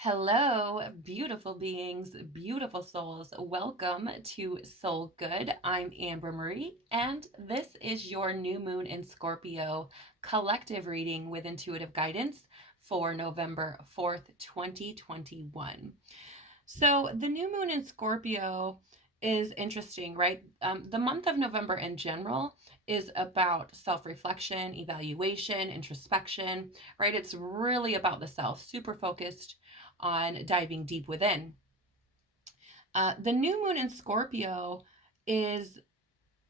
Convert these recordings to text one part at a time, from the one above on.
Hello, beautiful beings, beautiful souls. Welcome to Soul Good. I'm Amber Marie, and this is your new moon in Scorpio collective reading with intuitive guidance for November 4th, 2021. So, the new moon in Scorpio is interesting, right? The month of November in general is about self reflection, evaluation, introspection, right? It's really about the self, super focused on diving deep within. The new moon in Scorpio is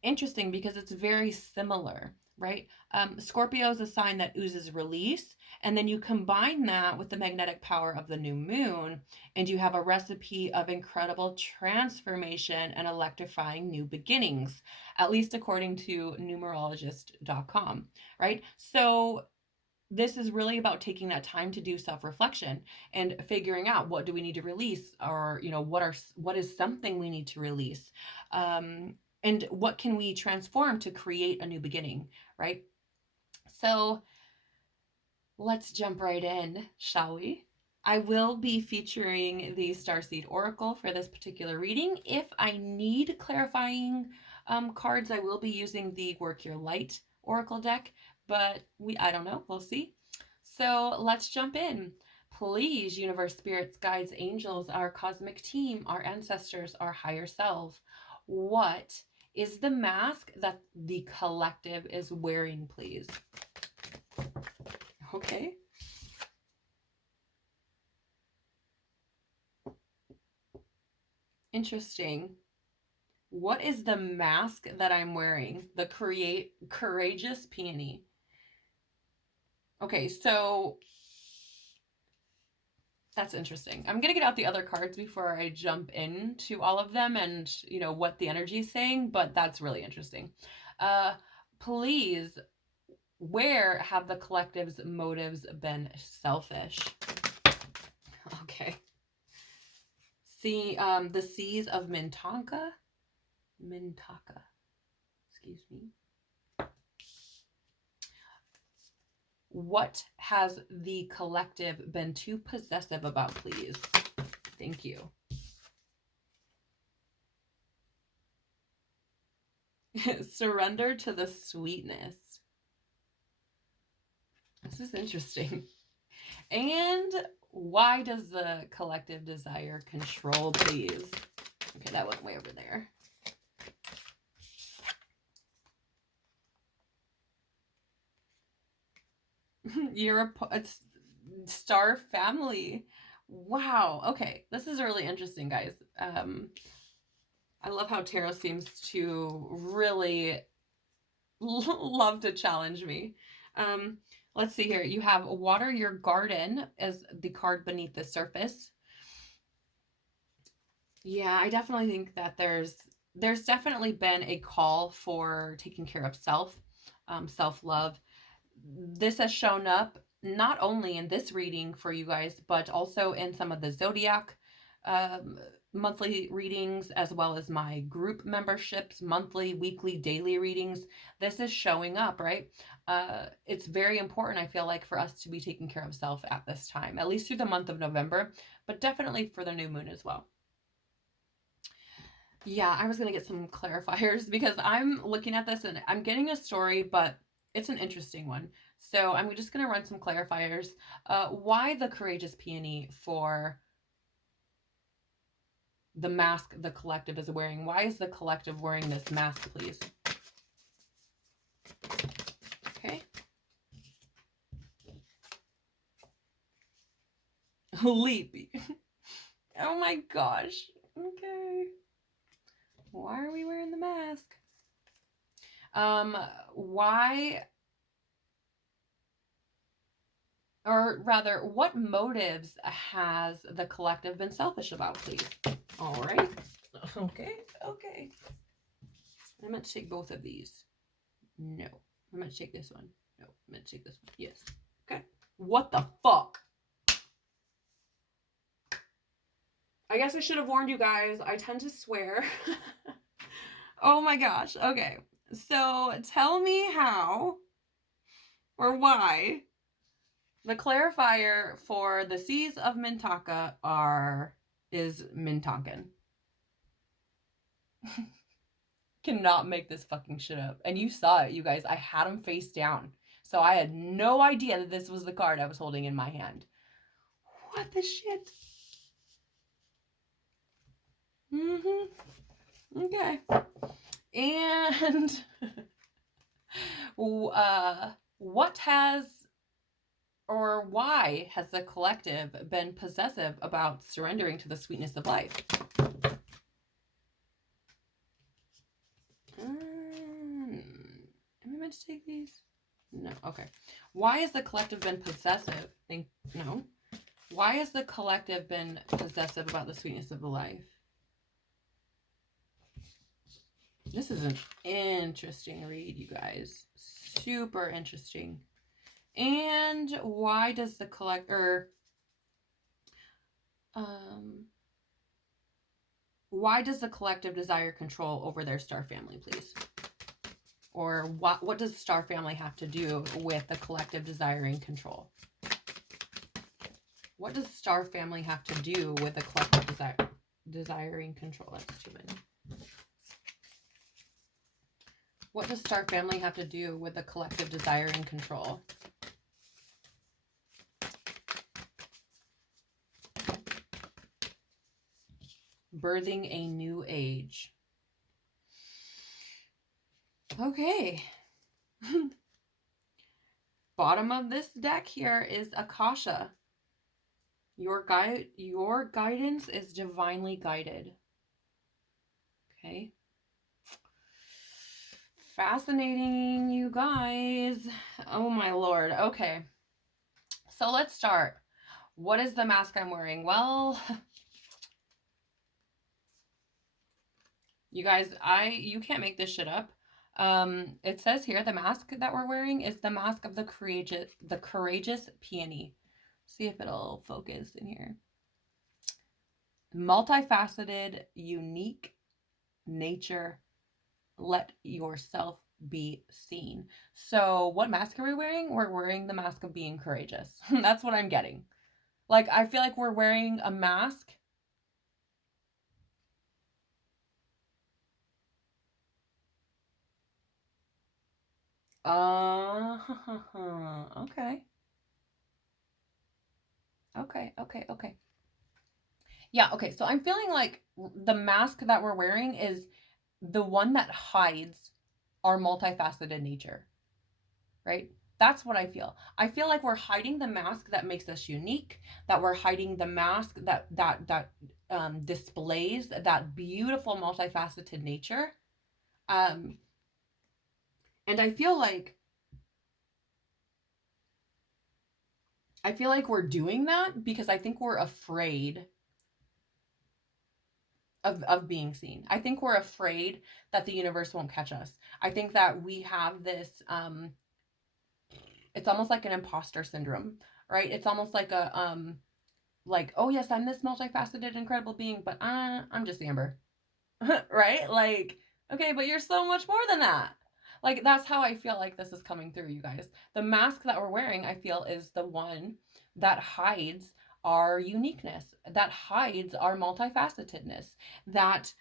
interesting because it's very similar, right? Scorpio is a sign that oozes release, and then you combine that with the magnetic power of the new moon, and you have a recipe of incredible transformation and electrifying new beginnings, at least according to numerologist.com, right? So this is really about taking that time to do self-reflection and figuring out what do we need to release, or what is something we need to release, and what can we transform to create a new beginning, right? So let's jump right in, shall we? I will be featuring the Starseed Oracle for this particular reading. If I need clarifying cards, I will be using the Work Your Light Oracle deck, but I don't know, we'll see. So let's jump in. Please, universe, spirits, guides, angels, our cosmic team, our ancestors, our higher self, what is the mask that the collective is wearing, please? Okay. Interesting. What is the mask that I'm wearing? The courageous peony. Okay, so that's interesting. I'm going to get out the other cards before I jump into all of them and, what the energy is saying, but that's really interesting. Please, where have the collective's motives been selfish? Okay. See, the seas of Mintaka, excuse me. What has the collective been too possessive about, please? Thank you. Surrender to the sweetness. This is interesting. And why does the collective desire control, please? Okay, that went way over there. It's star family. Wow. Okay, this is really interesting, guys. I love how tarot seems to really love to challenge me. Let's see here. You have water your garden as the card beneath the surface. Yeah, I definitely think that there's definitely been a call for taking care of self-love. This has shown up not only in this reading for you guys, but also in some of the zodiac monthly readings, as well as my group memberships, monthly, weekly, daily readings. This is showing up, right? It's very important, I feel like, for us to be taking care of self at this time, at least through the month of November, but definitely for the new moon as well. Yeah, I was going to get some clarifiers because I'm looking at this and I'm getting a story, but it's an interesting one. So I'm just going to run some clarifiers. Why the courageous peony for the mask the collective is wearing? Why is the collective wearing this mask, please? Okay. Leap. Oh my gosh. Okay. Why are we wearing the mask? Why, or rather, what motives has the collective been selfish about, please? All right. Okay. I meant to take both of these. No. I meant to take this one. No. I meant to take this one. Yes. Okay. What the fuck? I guess I should have warned you guys. I tend to swear. Oh my gosh. Okay. So tell me how or why The clarifier for the C's of Mintaka is Mintonkan. Cannot make this fucking shit up. And you saw it, you guys. I had them face down. So I had no idea that this was the card I was holding in my hand. What the shit? Mm-hmm. Okay. And what has or why has the collective been possessive about surrendering to the sweetness of life? Am I meant to take these? No. Okay. Why has the collective been possessive? No. Why has the collective been possessive about the sweetness of the life? This is an interesting read, you guys. Super interesting. And why does the why does the collective desire control over their star family, please? Or what does star family have to do with the collective desiring control? What does star family have to do with the collective desiring control? That's too many. What does star family have to do with the collective desiring control? Birthing a new age. Okay. Bottom of this deck here is Akasha. Your guidance is divinely guided. Okay. Fascinating, you guys. Oh my lord. Okay. So let's start. What is the mask I'm wearing? Well, you guys, you can't make this shit up. It says here the mask that we're wearing is the mask of the courageous peony. See if it'll focus in here. Multifaceted, unique nature. Let yourself be seen. So what mask are we wearing? We're wearing the mask of being courageous. That's what I'm getting. Like, I feel like we're wearing a mask. Okay. Okay. Yeah, okay. So I'm feeling like the mask that we're wearing is the one that hides our multifaceted nature, right? That's what I feel. I feel like we're hiding the mask that makes us unique, that we're hiding the mask that displays that beautiful multifaceted nature. And I feel like we're doing that because I think we're afraid of being seen. I think we're afraid that the universe won't catch us. I think that we have this it's almost like an imposter syndrome, right? It's almost like like, oh yes, I'm this multifaceted incredible being, but I'm just Amber. Right? Like, okay, but you're so much more than that. Like, that's how I feel like this is coming through, you guys. The mask that we're wearing, I feel, is the one that hides our uniqueness, that hides our multifacetedness, that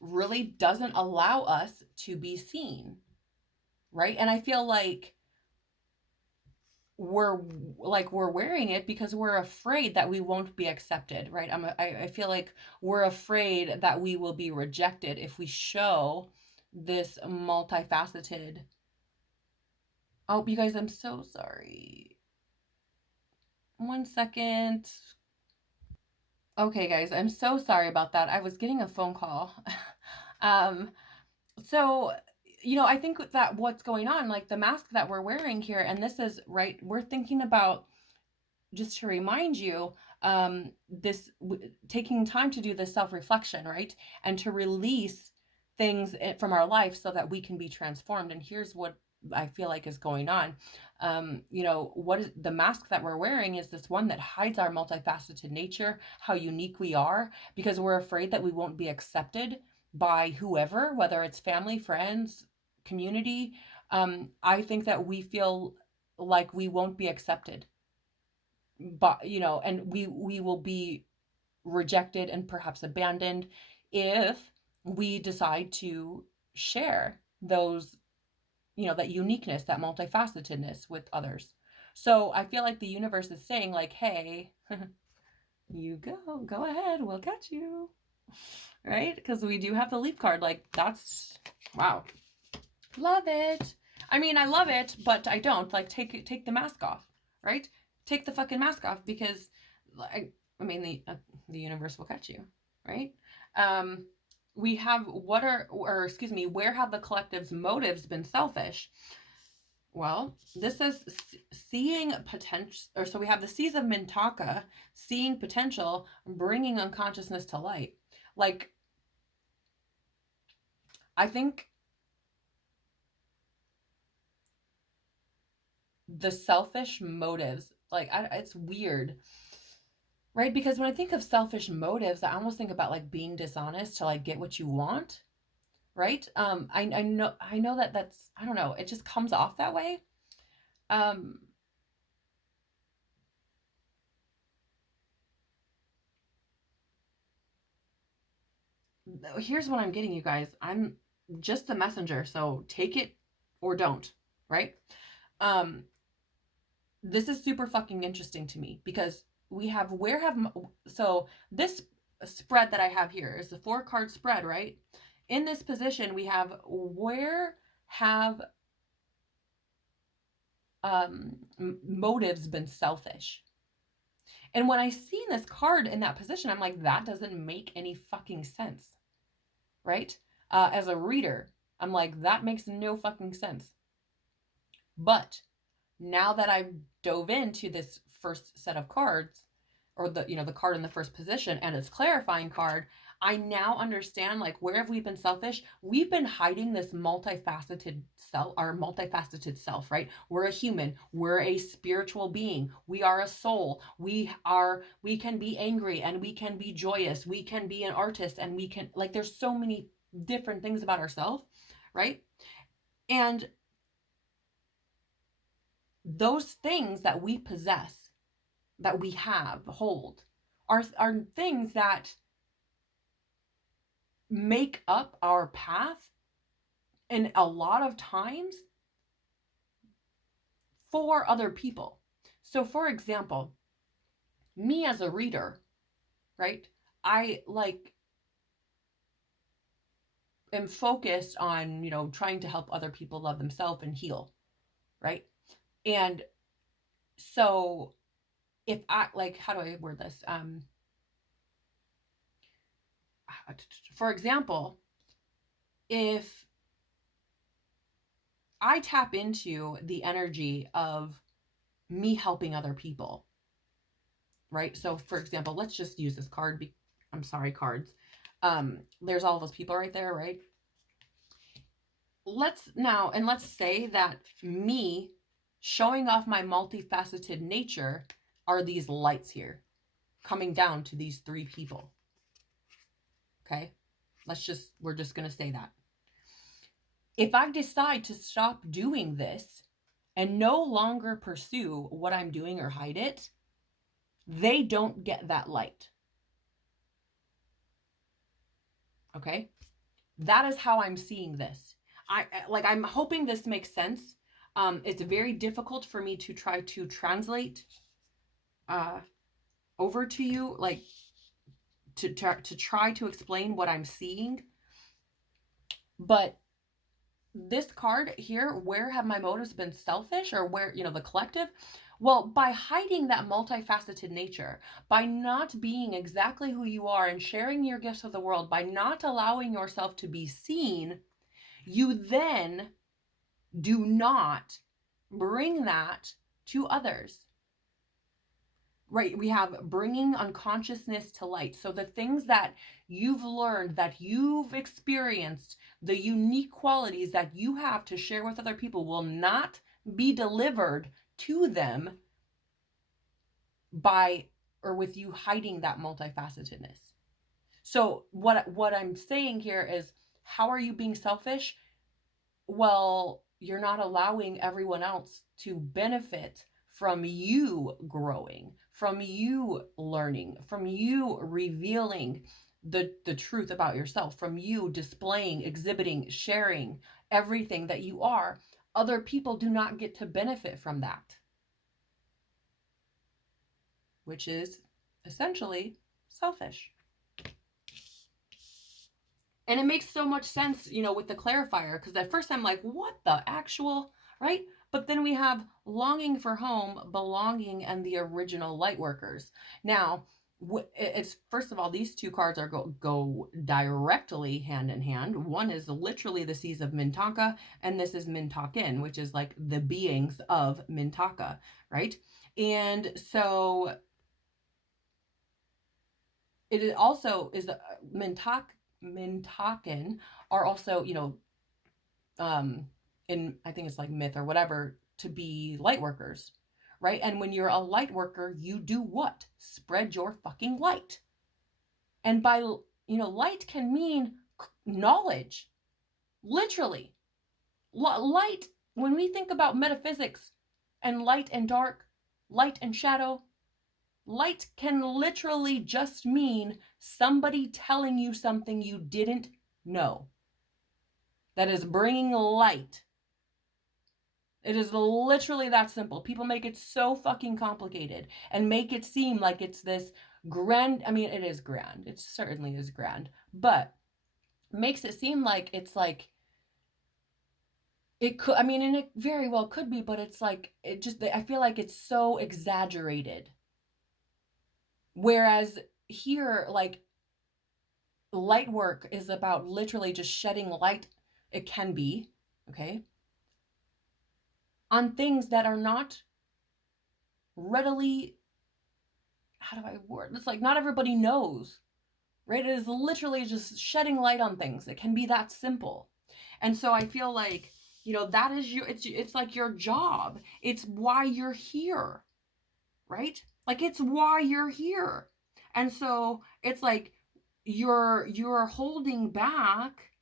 really doesn't allow us to be seen, right? And I feel like we're wearing it because we're afraid that we won't be accepted, right? I feel like we're afraid that we will be rejected if we show this multifaceted. Oh, you guys, I'm so sorry. 1 second. Okay, guys, I'm so sorry about that. I was getting a phone call. So, I think that what's going on, like the mask that we're wearing here, and this is right, we're thinking about, just to remind you, taking time to do this self-reflection, right? And to release things from our life so that we can be transformed. And here's what I feel like is going on. What is the mask that we're wearing is this one that hides our multifaceted nature, how unique we are, because we're afraid that we won't be accepted by whoever, whether it's family, friends, community. I think that we feel like we won't be accepted, but and we will be rejected and perhaps abandoned if we decide to share those, that uniqueness, that multifacetedness with others. So I feel like the universe is saying, like, hey, you go ahead, we'll catch you. Right? Because we do have the leap card. Like, that's wow. Love it. I mean, I love it, but I don't. Like, take the mask off, right? Take the fucking mask off, because I mean, the universe will catch you, right? We have where have the collective's motives been selfish? Well, this is seeing potential, or so we have the Seas of Mintaka, seeing potential, bringing unconsciousness to light. Like, I think the selfish motives, like, it's weird, right? Because when I think of selfish motives, I almost think about like being dishonest to like get what you want, right? I know that's, I don't know, it just comes off that way. Um, Here's what I'm getting, you guys. I'm just a messenger, so take it or don't, right? Um, this is super fucking interesting to me, because we have so this spread that I have here is the 4-card spread, right? In this position, we have where have motives been selfish. And when I seen this card in that position, I'm like, that doesn't make any fucking sense, right? As a reader, I'm like, that makes no fucking sense. But now that I've dove into this first set of cards, or the card in the first position, and its clarifying card, I now understand, like, where have we been selfish? We've been hiding this multifaceted self, our multifaceted self, right? We're a human, we're a spiritual being, we are a soul, we can be angry and we can be joyous, we can be an artist, and we can, like, there's so many different things about ourselves, right? And those things that we possess, that we hold, are things that make up our path, and a lot of times for other people. So for example, me as a reader, right? I like am focused on, trying to help other people love themselves and heal, right? And so if I, like, how do I word this? For example, if I tap into the energy of me helping other people, right? So for example, let's just use this card. I'm sorry, cards. There's all those people right there, right? Let's say that me showing off my multifaceted nature are these lights here coming down to these 3 people. Okay? We're just going to say that. If I decide to stop doing this and no longer pursue what I'm doing or hide it, they don't get that light. Okay? That is how I'm seeing this. I'm hoping this makes sense. It's very difficult for me to try to translate over to you, like to try to explain what I'm seeing. But this card here, where have my motives been selfish, or where, the collective? Well, by hiding that multifaceted nature, by not being exactly who you are and sharing your gifts with the world, by not allowing yourself to be seen, you then do not bring that to others. Right? We have bringing unconsciousness to light. So the things that you've learned, that you've experienced, the unique qualities that you have to share with other people will not be delivered to them with you hiding that multifacetedness. So what I'm saying here is, how are you being selfish? Well, you're not allowing everyone else to benefit from you growing, from you learning, from you revealing the truth about yourself, from you displaying, exhibiting, sharing everything that you are. Other people do not get to benefit from that, which is essentially selfish. And it makes so much sense, with the clarifier, because at first I'm like, what the actual, right? But then we have longing for home, belonging, and the original light workers. Now, it's first of all, these two cards are go directly hand in hand. One is literally the seas of Mintaka, and this is Mintakin, which is like the beings of Mintaka, right? And so it also is Mintakin are also, in, I think it's like myth or whatever, to be light workers, right? And when you're a light worker, you do what? Spread your fucking light. And by, light can mean knowledge, literally. Light, when we think about metaphysics and light and dark, light and shadow, light can literally just mean somebody telling you something you didn't know. That is bringing light. It is literally that simple. People make it so fucking complicated and make it seem like it's this grand. I mean, it is grand. It certainly is grand, but makes it seem like it's like it could. I mean, and it very well could be, but it's like it just. I feel like it's so exaggerated. Whereas here, like, light work is about literally just shedding light. It can be, okay, on things that are not readily, how do I word? It's like not everybody knows, right? It is literally just shedding light on things. It can be that simple. And so I feel like, that is it's like your job. It's why you're here, right? Like it's why you're here. And so it's like you're holding back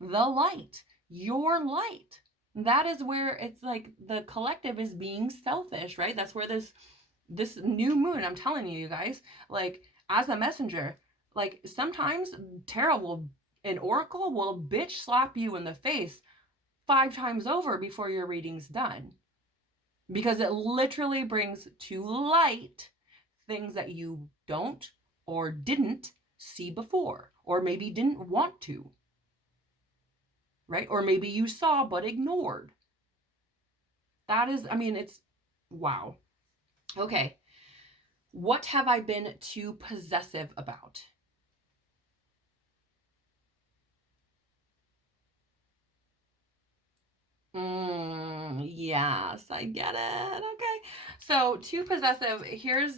the light, your light. That is where it's like the collective is being selfish, right? That's where this new moon, I'm telling you guys, like as a messenger, like sometimes tarot will, an oracle will bitch slap you in the face 5 times over before your reading's done, because it literally brings to light things that you don't or didn't see before, or maybe didn't want to, right? Or maybe you saw but ignored. That is, I mean, it's wow. Okay. What have I been too possessive about? Yes, I get it. Okay. So, too possessive, here's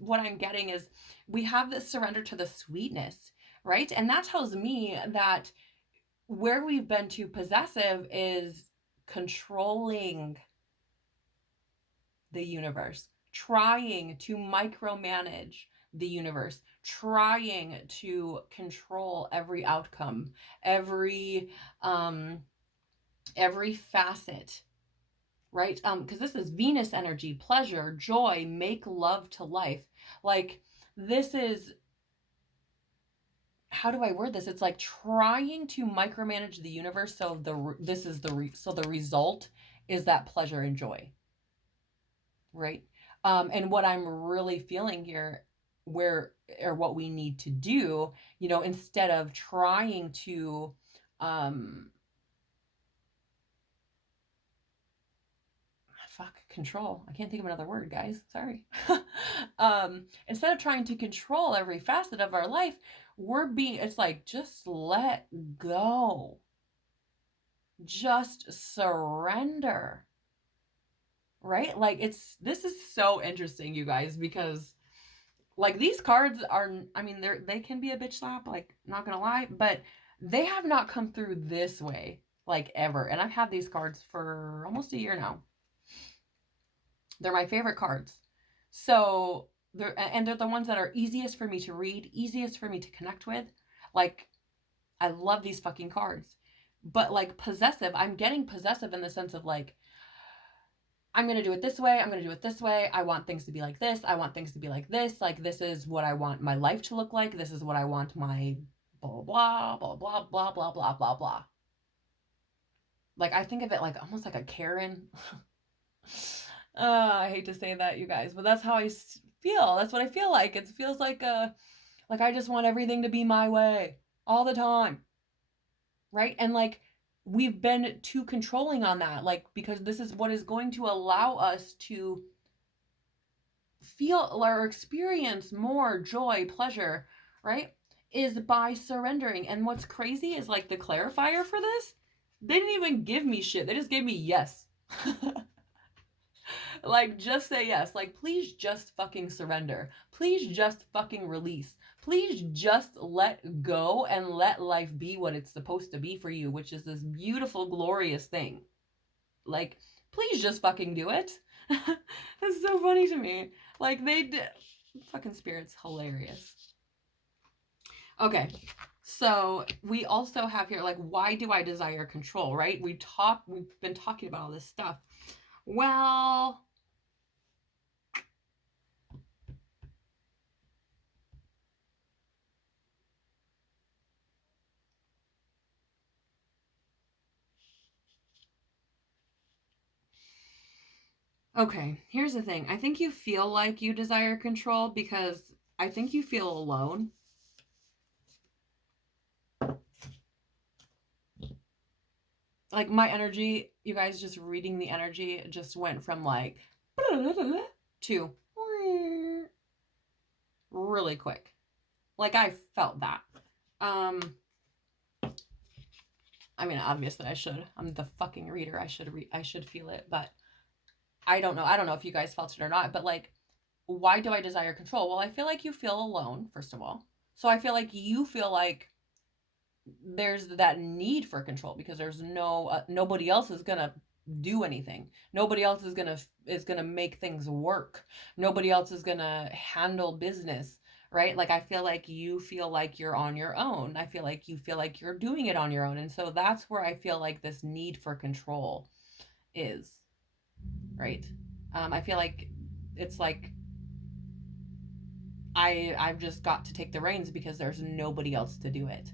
what I'm getting is we have this surrender to the sweetness, right? And that tells me that where we've been too possessive is controlling the universe, trying to micromanage the universe, trying to control every outcome, um every facet, right? Because this is Venus energy, pleasure, joy, make love to life. Like this is, how do I word this? It's like trying to micromanage the universe, so the result is that pleasure and joy, right? And what I'm really feeling here, where or what we need to do, instead of trying to control. I can't think of another word, guys. Sorry. Instead of trying to control every facet of our life, it's like, just let go. Just surrender. Right? Like this is so interesting, you guys, because like these cards are, I mean, they can be a bitch slap, like not gonna lie, but they have not come through this way like ever. And I've had these cards for almost a year now. They're my favorite cards. So they're the ones that are easiest for me to read, easiest for me to connect with. Like, I love these fucking cards but like possessive, I'm getting possessive in the sense of like, I'm going to do it this way. I'm going to do it this way. I want things to be like this. I want things to be like this. Like, this is what I want my life to look like. This is what I want my blah, blah, blah, blah, blah, blah, blah, blah, blah. Like, I think of it like almost like a Karen. I hate to say that, you guys, but that's how I feel. That's what I feel like. It feels like I just want everything to be my way all the time. Right? And like, we've been too controlling on that, like, because this is what is going to allow us to feel or experience more joy, pleasure, right? Is by surrendering. And what's crazy is like the clarifier for this, they didn't even give me shit. They just gave me yes. Like, just say yes. Like, please just fucking surrender. Please just fucking release. Please just let go and let life be what it's supposed to be for you, which is this beautiful, glorious thing. Like, please just fucking do it. That's so funny to me. Like, they did. Fucking Spirit's hilarious. Okay. So we also have here, like, why do I desire control, right? We've been talking about all this stuff. Well, okay, here's the thing. I think you feel like you desire control because I think you feel alone. Like, my energy, you guys, just reading the energy just went from like to really quick. Like, I felt that. I mean, obviously I should. I'm the fucking reader. I should feel it, but I don't know. I don't know if you guys felt it or not, but like, why do I desire control? Well, I feel like you feel alone, first of all. So I feel like you feel like there's that need for control because there's nobody else is going to do anything. Nobody else is going to make things work. Nobody else is going to handle business, right? Like, I feel like you feel like you're on your own. I feel like you feel like you're doing it on your own. And so that's where I feel like this need for control is, right? I feel like it's like I've just got to take the reins because there's nobody else to do it.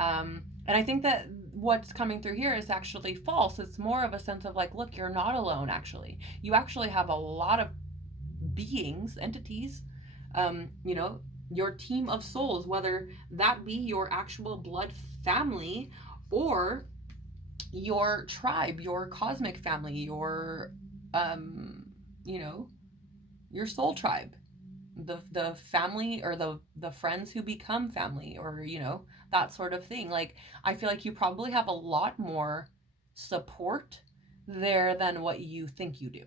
And I think that what's coming through here is actually false. It's more of a sense of like, look, you're not alone, actually. You actually have a lot of beings, entities, you know, your team of souls, whether that be your actual blood family or your tribe, your cosmic family, your, you know, your soul tribe, the family or the friends who become family, or you know, that sort of thing. Like, I feel like you probably have a lot more support there than what you think you do,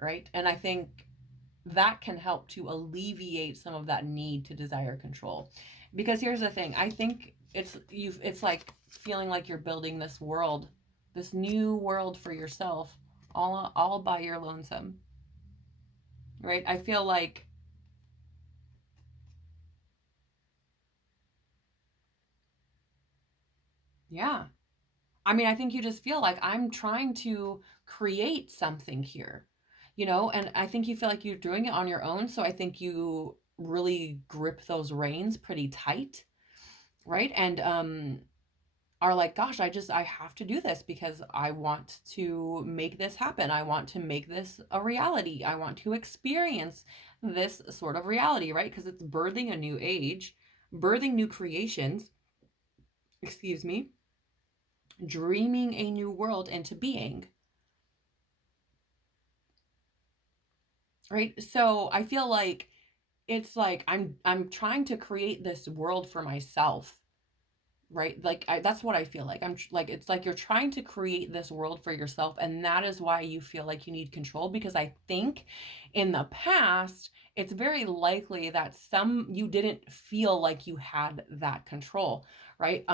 right? And I think that can help to alleviate some of that need to desire control, because here's the thing. I think it's like feeling like you're building this world, this new world for yourself, all by your lonesome, right? I feel like, yeah, I mean, I think you just feel like I'm trying to create something here, you know, and I think you feel like you're doing it on your own. So I think you really grip those reins pretty tight, right? And are like, gosh, I have to do this because I want to make this happen. I want to make this a reality. I want to experience this sort of reality, right? Because it's birthing a new age, birthing new creations, excuse me, dreaming a new world into being, right? So I feel like it's like I'm trying to create this world for myself, right? Like, that's what I feel like. Like, it's like you're trying to create this world for yourself, and that is why you feel like you need control, because I think in the past it's very likely that you didn't feel like you had that control, right?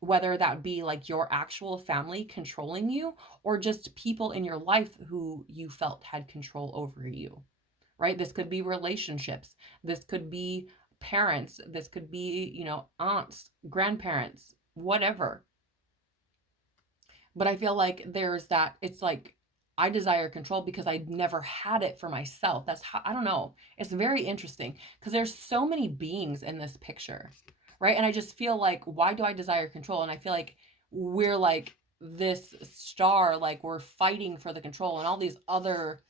Whether that be like your actual family controlling you, or just people in your life who you felt had control over you, right? This could be relationships. This could be parents. This could be, you know, aunts, grandparents, whatever. But I feel like there's that, it's like I desire control because I never had it for myself. That's how, I don't know. It's very interesting because there's so many beings in this picture, right? And I just feel like, why do I desire control? And I feel like we're like this star, like we're fighting for the control, and all these other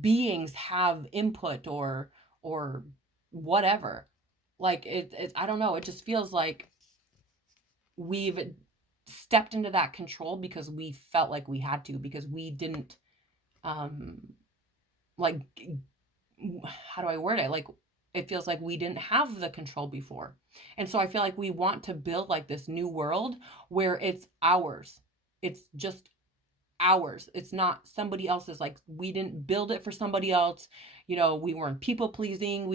beings have input or whatever. Like it I don't know, it just feels like we've stepped into that control because we felt like we had to, because we didn't um like, how do I word it, like it feels like we didn't have the control before, and so I feel like we want to build like this new world where it's ours. It's just ours. It's not somebody else's. Like, we didn't build it for somebody else. We weren't people pleasing.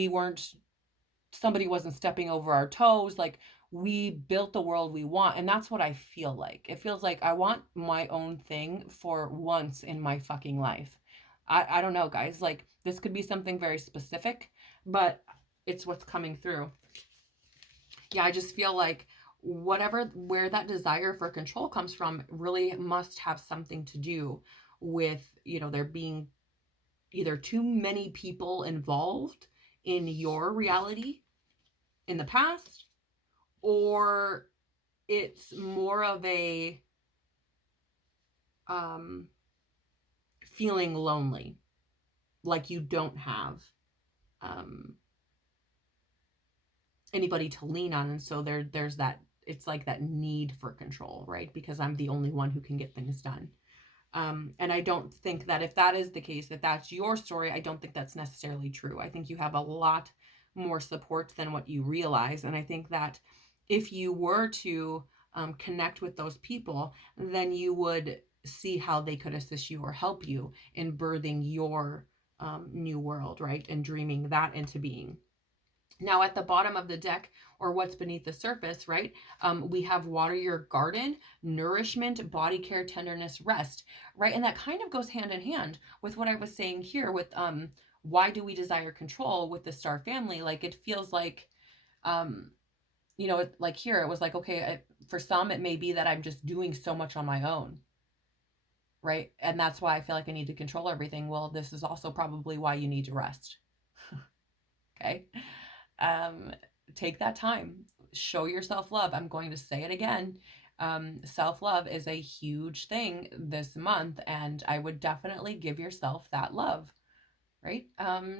Somebody wasn't stepping over our toes. Like, we built the world we want. And that's what I feel like. It feels like I want my own thing for once in my fucking life. I don't know, guys. Like, this could be something very specific, but it's what's coming through. Yeah, I just feel like where that desire for control comes from really must have something to do with, there being either too many people involved in your reality in the past, or it's more of a feeling lonely, like you don't have um, anybody to lean on, and so there's that, it's like that need for control, right? Because I'm the only one who can get things done. And I don't think that if that is the case, that that's your story, I don't think that's necessarily true. I think you have a lot more support than what you realize. And I think that if you were to connect with those people, then you would see how they could assist you or help you in birthing your new world, right? And dreaming that into being. Now, at the bottom of the deck, or what's beneath the surface, right, we have water your garden, nourishment, body care, tenderness, rest, right? And that kind of goes hand in hand with what I was saying here with why do we desire control with the star family? Like, it feels like, like here, it was like, okay, for some, it may be that I'm just doing so much on my own, right? And that's why I feel like I need to control everything. Well, this is also probably why you need to rest. Okay. um, Take that time, show yourself love. I'm going to say it again. Self-love is a huge thing this month, and I would definitely give yourself that love, right?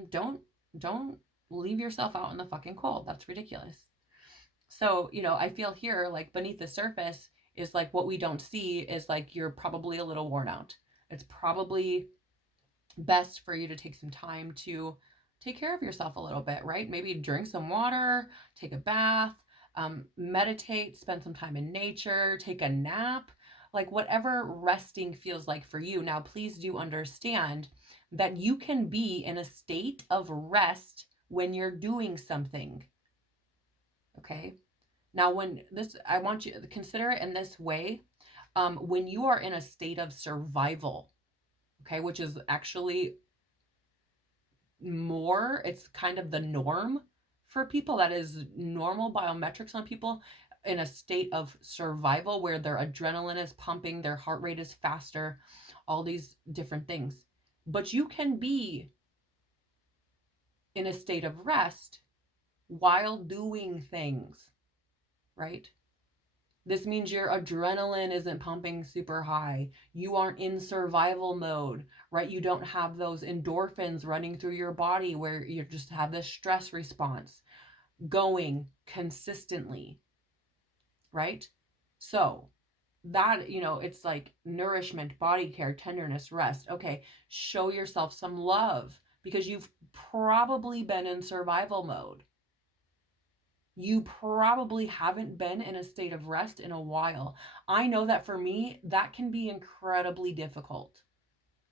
Don't leave yourself out in the fucking cold. That's ridiculous. So, I feel here, like, beneath the surface is like what we don't see is like you're probably a little worn out. It's probably best for you to take some time to take care of yourself a little bit, right? Maybe drink some water, take a bath, meditate, spend some time in nature, take a nap, like whatever resting feels like for you. Now, please do understand that you can be in a state of rest when you're doing something. Okay. Now, I want you to consider it in this way. When you are in a state of survival, okay, which is actually it's kind of the norm for people. That is normal biometrics on people in a state of survival where their adrenaline is pumping, their heart rate is faster, all these different things. But you can be in a state of rest while doing things, right? This means your adrenaline isn't pumping super high. You aren't in survival mode, right? You don't have those endorphins running through your body where you just have this stress response going consistently, right? So that, it's like nourishment, body care, tenderness, rest. Okay, show yourself some love because you've probably been in survival mode. You probably haven't been in a state of rest in a while. I know that for me, that can be incredibly difficult,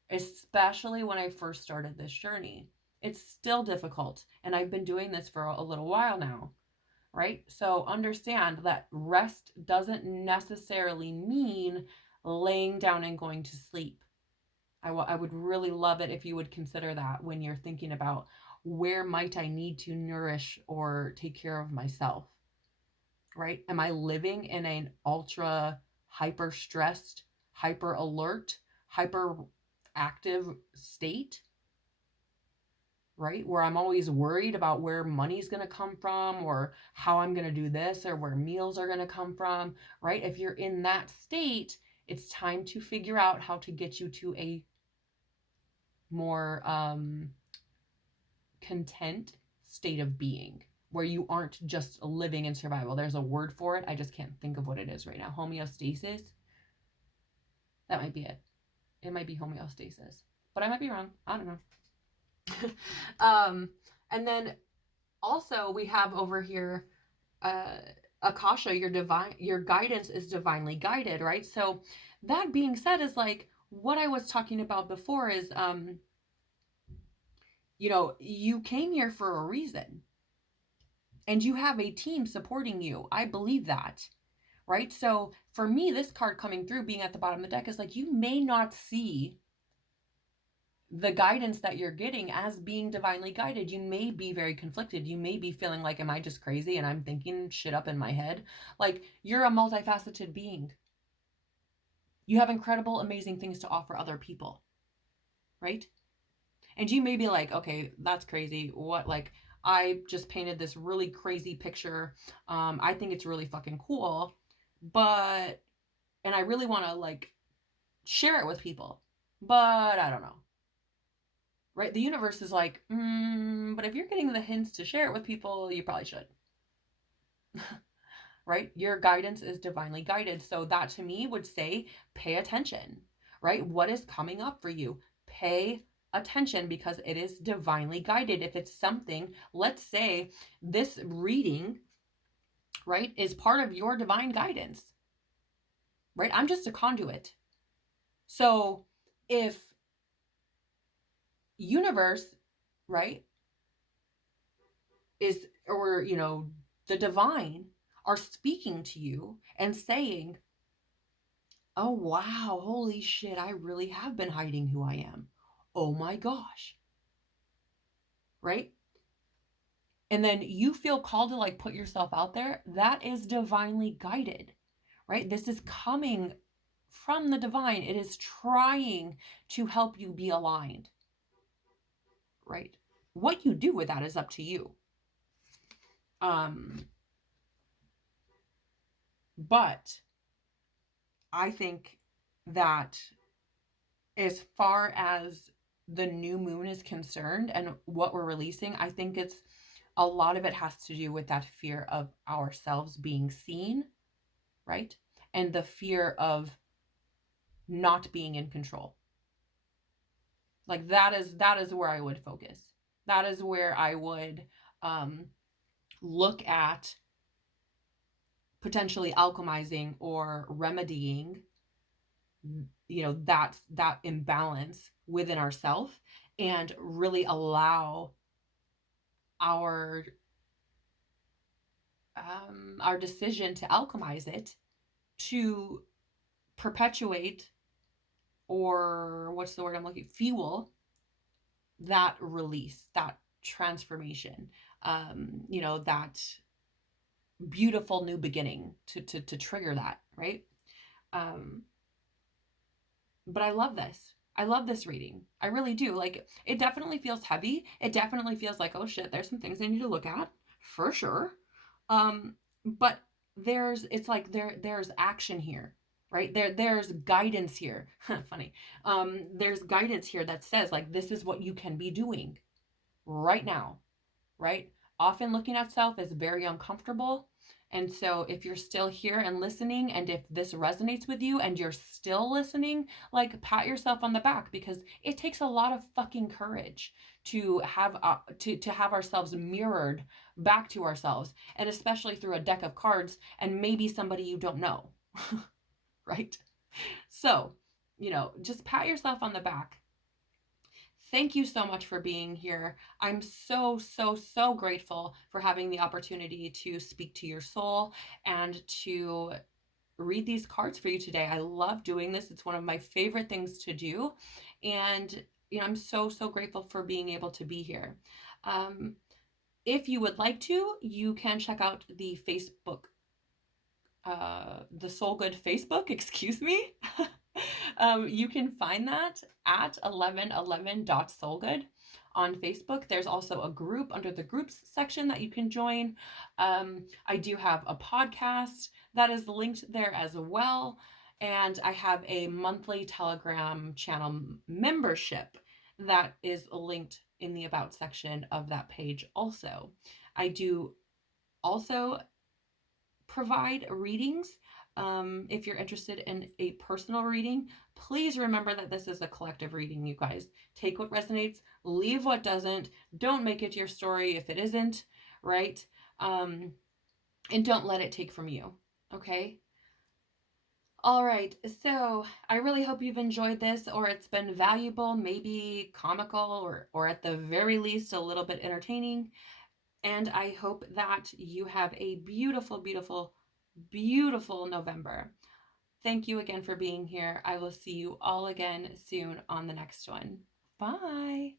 especially when I first started this journey. It's still difficult, and I've been doing this for a little while now, right? So understand that rest doesn't necessarily mean laying down and going to sleep. I would really love it if you would consider that when you're thinking about where might I need to nourish or take care of myself, right? Am I living in an ultra hyper stressed hyper alert, hyper active state, right? Where I'm always worried about where money's going to come from, or how I'm going to do this, or where meals are going to come from, right? If you're in that state, it's time to figure out how to get you to a more content state of being, where you aren't just living in survival. There's a word for it. I just can't think of what it is right now. Homeostasis. That might be it. It might be homeostasis, but I might be wrong. I don't know. And then also we have over here, Akasha, your guidance is divinely guided, right? So that being said, is like what I was talking about before is, you came here for a reason, and you have a team supporting you. I believe that, right? So for me, this card coming through being at the bottom of the deck is like, you may not see the guidance that you're getting as being divinely guided. You may be very conflicted. You may be feeling like, am I just crazy and I'm thinking shit up in my head? Like, you're a multifaceted being. You have incredible, amazing things to offer other people, right? And you may be like, okay, that's crazy. What, like, I just painted this really crazy picture. I think it's really fucking cool, and I really want to like share it with people, but I don't know. Right? The universe is like, but if you're getting the hints to share it with people, you probably should. Right? Your guidance is divinely guided. So that to me would say, pay attention, right? What is coming up for you? Pay attention, because it is divinely guided. If it's something, let's say this reading, right, is part of your divine guidance, right? I'm just a conduit. So if universe, right, is, or, the divine are speaking to you and saying, oh, wow, holy shit, I really have been hiding who I am. Oh my gosh. Right? And then you feel called to like put yourself out there. That is divinely guided, right? This is coming from the divine. It is trying to help you be aligned, right? What you do with that is up to you. But I think that as far as the new moon is concerned and what we're releasing, I think it's a lot of it has to do with that fear of ourselves being seen, right? And the fear of not being in control. Like that is where I would focus. That is where I would look at potentially alchemizing or remedying, that imbalance within ourselves, and really allow our decision to alchemize it to perpetuate, or what's the word I'm looking, fuel that release, that transformation, that beautiful new beginning to trigger that, right? But I love this. I love this reading. I really do. Like, it definitely feels heavy. It definitely feels like, oh shit, there's some things I need to look at for sure. But there's action here, right? There's guidance here. Funny. There's guidance here that says like, this is what you can be doing right now, right? Often looking at self is very uncomfortable. And so if you're still here and listening, and if this resonates with you and you're still listening, like, pat yourself on the back, because it takes a lot of fucking courage to have to have ourselves mirrored back to ourselves, and especially through a deck of cards and maybe somebody you don't know. Right? So, just pat yourself on the back. Thank you so much for being here. I'm so, so, so grateful for having the opportunity to speak to your soul and to read these cards for you today. I love doing this. It's one of my favorite things to do. And, I'm so, so grateful for being able to be here. If you would like to, you can check out the Facebook, the Soul Good Facebook, excuse me. You can find that at 1111.soulgood on Facebook. There's also a group under the groups section that you can join. I do have a podcast that is linked there as well. And I have a monthly Telegram channel membership that is linked in the About section of that page also. I do also provide readings. If you're interested in a personal reading, please remember that this is a collective reading, you guys. Take what resonates, leave what doesn't. Don't make it your story if it isn't, right? And don't let it take from you, okay? All right, so I really hope you've enjoyed this, or it's been valuable, maybe comical, or at the very least a little bit entertaining. And I hope that you have a beautiful, beautiful, beautiful November. Thank you again for being here. I will see you all again soon on the next one. Bye.